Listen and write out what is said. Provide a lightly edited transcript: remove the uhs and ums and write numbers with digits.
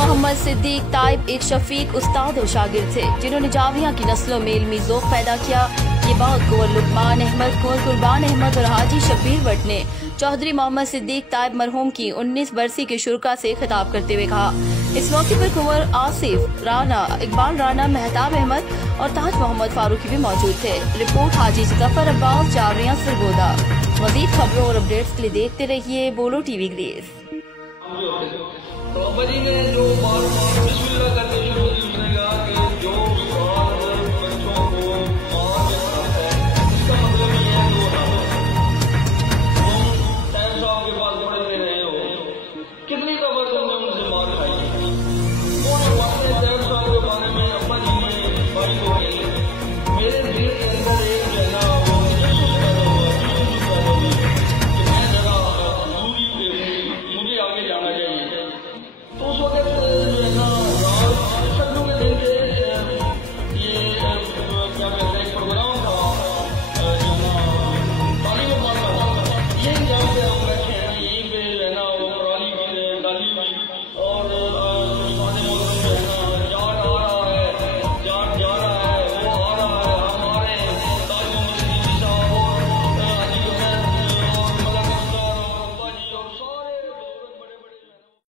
मोहम्मद सिद्दीक ताइब एक शफीक उस्ताद और शागिर्द थे जिन्होंने जाविया की नस्लों में इल्मी ज़ौक़ पैदा किया। ये बात कुंवर लुकमान अहमद, कुंवर कुर्बान अहमद और हाजी शब्बीर भट्ट ने चौधरी मोहम्मद सिद्दीक ताइब मरहूम की 19 बरसी के शुरका से खिताब करते हुए कहा। इस मौके पर कुंवर आसिफ राना, इकबाल राना, मेहताब अहमद और ताज मोहम्मद फारूकी भी मौजूद थे। रिपोर्ट हाजी जफर अब्बास, जावरिया सरगोदा। मजीद खबरों और अपडेट्स के लिए देखते रहिए बोलो टीवी ग्रेस। प्रॉपर्टी में जो बार बिस्मिल्लाह करने शुरू